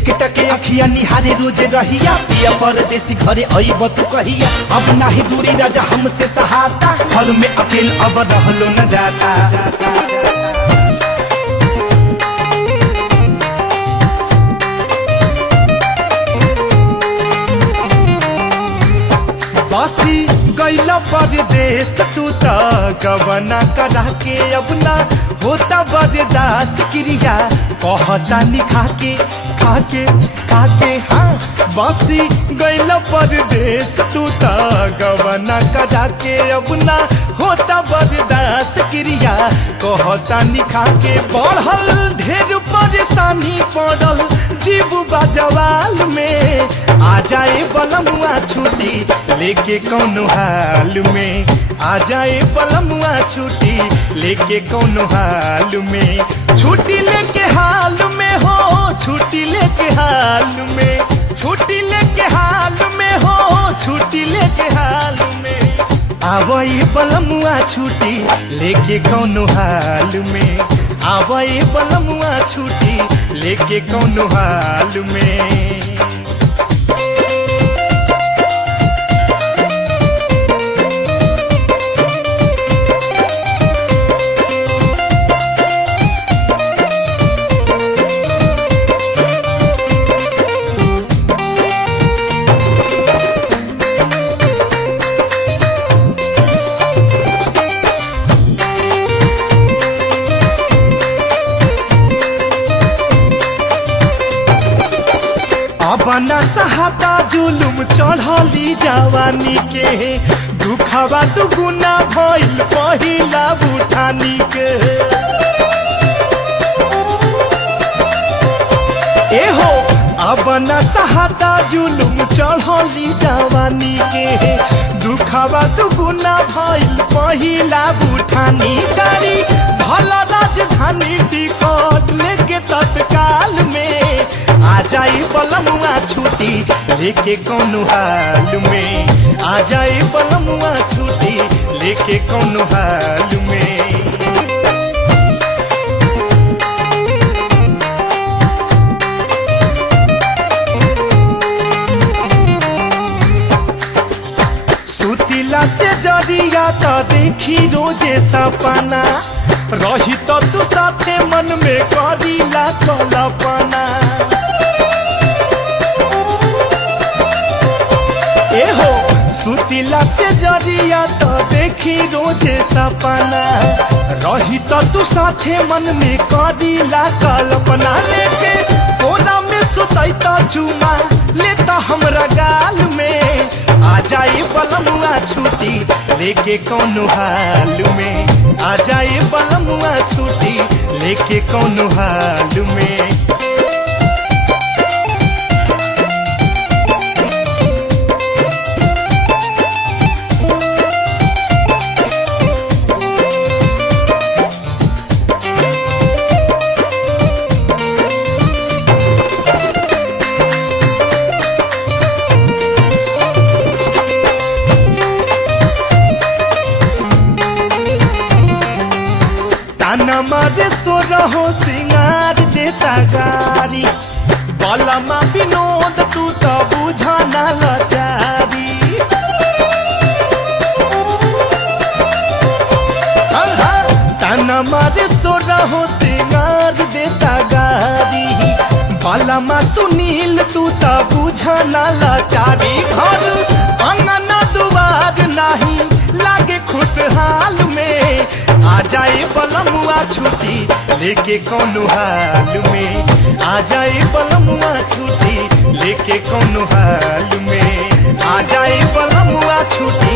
एक टके अखिया निहारे रोजे रहिया पिया परदेसी घरे अइब तू कहिया। अब नाही दूरी राजा हमसे सहाता, घर में अकेल अब रहलो न जाता। बासी गैला परदेस तू त गवना करा के अब ना होता बरदास क्रिया कहता निखा के खाके खाके। हाँ बासी गैला परदेस तू त गवना करा के अब ना होता बरदास क्रिया कहता निखा के। बढ़ल ढेर परेशानी पड़ल जीव बाजवाल में, आ जाए बलमुआ छुट्टी लेके कौनो हाल में, आ जाए बलमुआ छुट्टी लेके कौनो हाल में। छुट्टी लेके हाल में हो, छुट्टी लेके हाल में, छुट्टी लेके हाल में हो, छुट्टी लेके हाल में। आवई बलमुआ छुट्टी लेके कौनो हाल में, आवई बलमुआ छुट्टी लेके कौनो हाल में। बना सहाता जुलुम चढ़ली जवानी के, दुखवा दुगुना भइल पहिला बुठानी के। एहो बना सहाता जुलुम चढ़ली जवानी के, दुखवा दुगुना भइल पहिला बुठानी। गाड़ी भल राजधानी टिकट लेके तत्काल में, आ जाए बलमुआ छुट्टी लेके कौनो हाल में, आ जाए बलमुआ छुट्टी लेके कौनो हाल में। सुतिला से जरिया तो देखी रोजे सपना, रही तो तू साथे मन में करीला कल्पना। एहो सुतिला से जरिया तो देखी रोजे सपना, रही तो तू साथे मन में करीला कल्पना। लेके कोना में सुतई तो चुमा लेता हमरा गाल में, आ जाए बलमुआ छुट्टी लेके कौनो हाल में, आ जाए बलमुआ छुट्टी लेके कौनो हाल में। ताना मारे सो रहो सिंगार देता गारी, बलमा विनोद तू तो बुझाना लाचारी। ताना मारे सो रहो सिंगार देता गारी, बलमा सुनील तू तो बुझाना लाचारी। घर अंगना दुआर नहीं लागे खुशहाल में, आ जाए बलमुआ छुट्टी लेके कौनो हाल में, आ जाए बलमुआ छुट्टी लेके कौनो हाल में, आ जाए बलमुआ छुट्टी